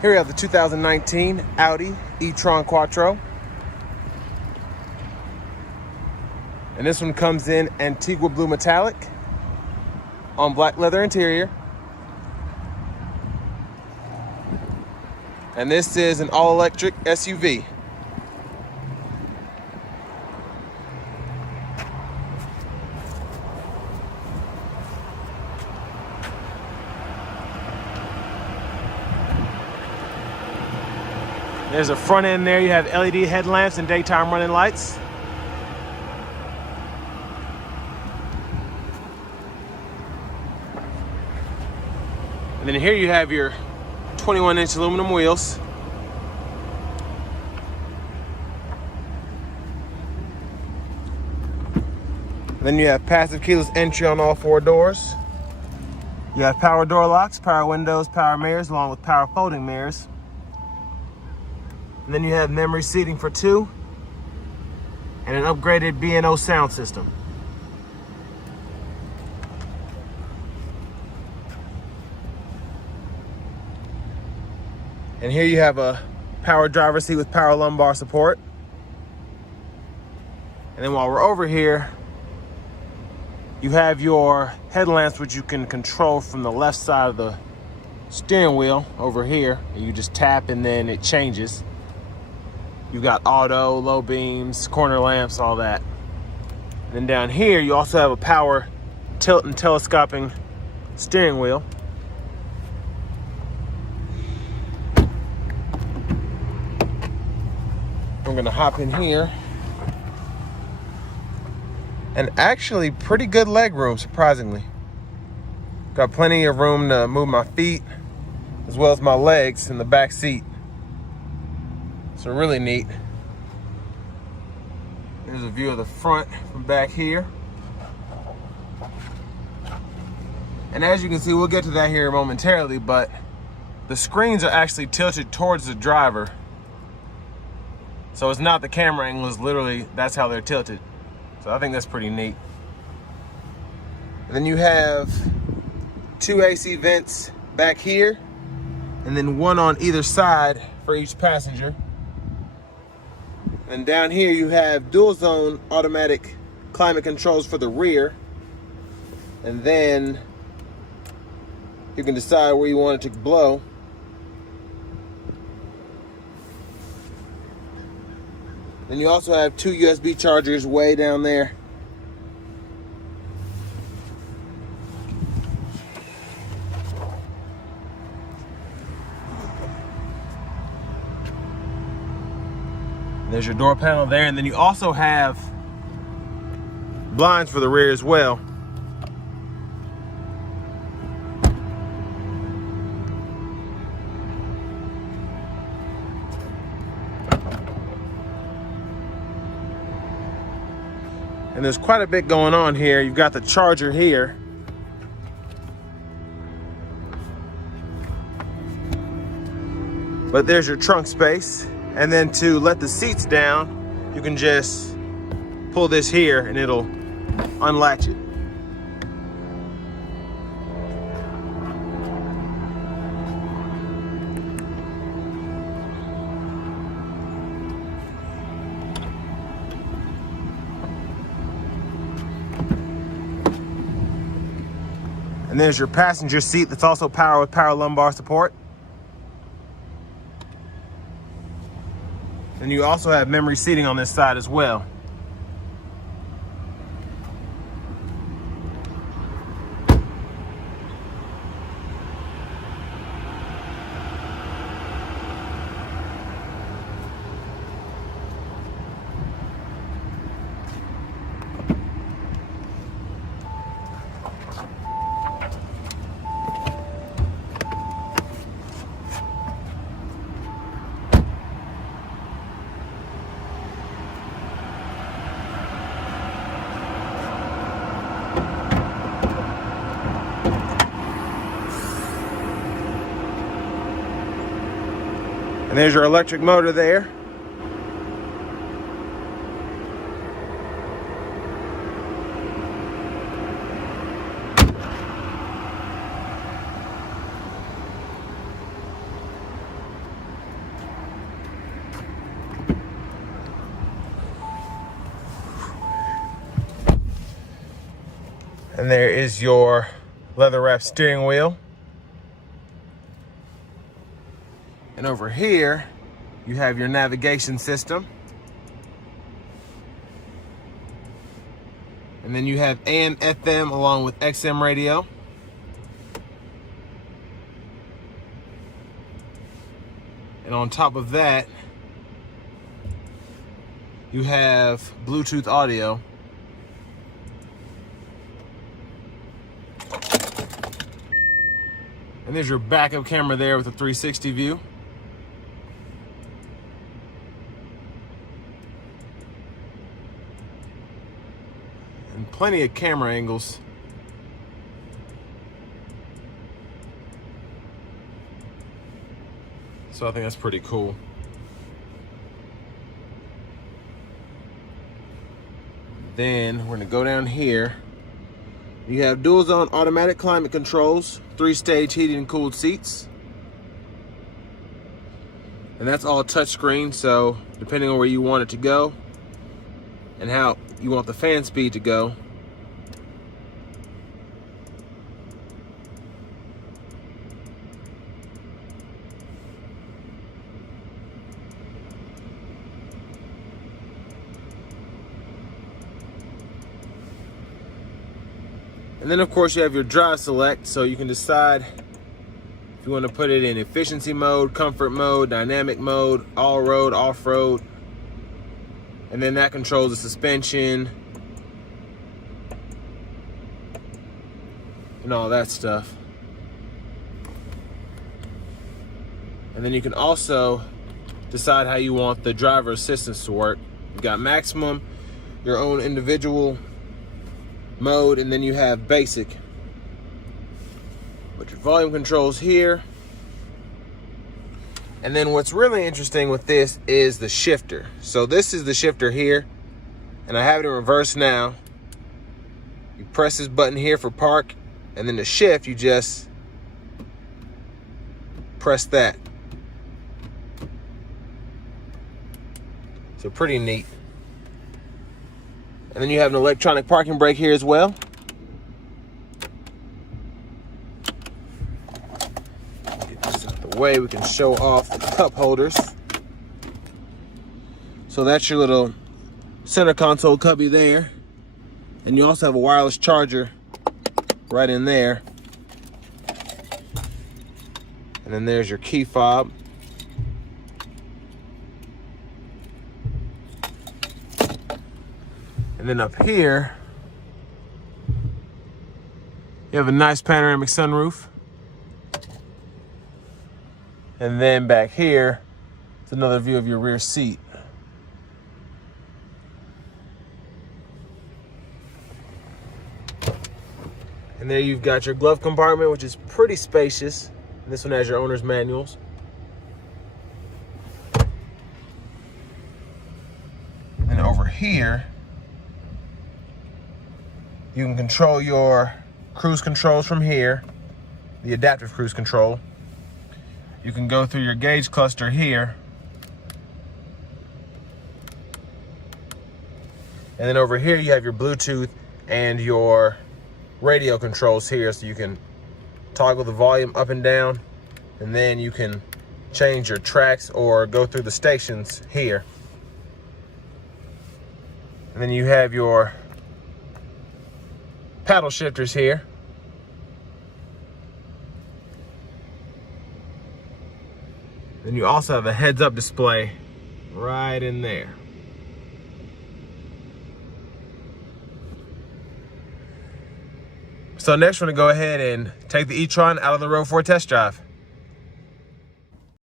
Here we have the 2019 Audi E-Tron Quattro. And this one comes in Antigua Blue Metallic on black leather interior. And this is an all-electric SUV. There's a front end there. You have LED headlamps and daytime running lights. And then here you have your 21-inch aluminum wheels. And then you have passive keyless entry on all four doors. You have power door locks, power windows, power mirrors, along with power folding mirrors. And then you have memory seating for two and an upgraded B&O sound system. And here you have a power driver's seat with power lumbar support. And then while we're over here, you have your headlamps, which you can control from the left side of the steering wheel over here. And you just tap and then it changes. You've got auto, low beams, corner lamps, all that. And then down here, you also have a power tilt and telescoping steering wheel. I'm gonna hop in here. And actually pretty good leg room, surprisingly. Got plenty of room to move my feet as well as my legs in the back seat. So really neat. There's a view of the front from back here. And as you can see, we'll get to that here momentarily, but the screens are actually tilted towards the driver. So it's not the camera angle, it's literally, that's how they're tilted. So I think that's pretty neat. And then you have two AC vents back here, and then one on either side for each passenger. And down here you have dual zone automatic climate controls for the rear. And then you can decide where you want it to blow. Then you also have two USB chargers way down there. There's your door panel there, and then you also have blinds for the rear as well. And there's quite a bit going on here. You've got the charger here. But there's your trunk space. And then to let the seats down, you can just pull this here and it'll unlatch it. And there's your passenger seat that's also powered with power lumbar support. And you also have memory seating on this side as well. And there's your electric motor there. And there is your leather wrapped steering wheel. And over here, you have your navigation system. And then you have AM, FM along with XM radio. And on top of that, you have Bluetooth audio. And there's your backup camera there with a 360 view. And plenty of camera angles. So I think that's pretty cool. Then we're gonna go down here. You have dual zone automatic climate controls, 3-stage heated and cooled seats. And that's all touchscreen, so depending on where you want it to go and how you want the fan speed to go. And then of course you have your drive select, so you can decide if you want to put it in efficiency mode, comfort mode, dynamic mode, all road, off road. And then that controls the suspension and all that stuff. And then you can also decide how you want the driver assistance to work. You've got maximum, your own individual mode, and then you have basic. But your volume controls here. And then what's really interesting with this is the shifter. So this is the shifter here, and I have it in reverse now. You press this button here for park, and then to shift, you just press that. So pretty neat. And then you have an electronic parking brake here as well. Get this out of the way, we can show off the cup holders. So that's your little center console cubby there. And you also have a wireless charger right in there. And then there's your key fob. And then up here, you have a nice panoramic sunroof. And then back here, it's another view of your rear seat. And there you've got your glove compartment, which is pretty spacious. And this one has your owner's manuals. And then over here, you can control your cruise controls from here, the adaptive cruise control. You can go through your gauge cluster here. And then over here you have your Bluetooth and your radio controls here, so you can toggle the volume up and down, and then you can change your tracks or go through the stations here. And then you have your paddle shifters here. Then you also have a heads-up display right in there. So next we're gonna go ahead and take the E-Tron out on the road for a test drive.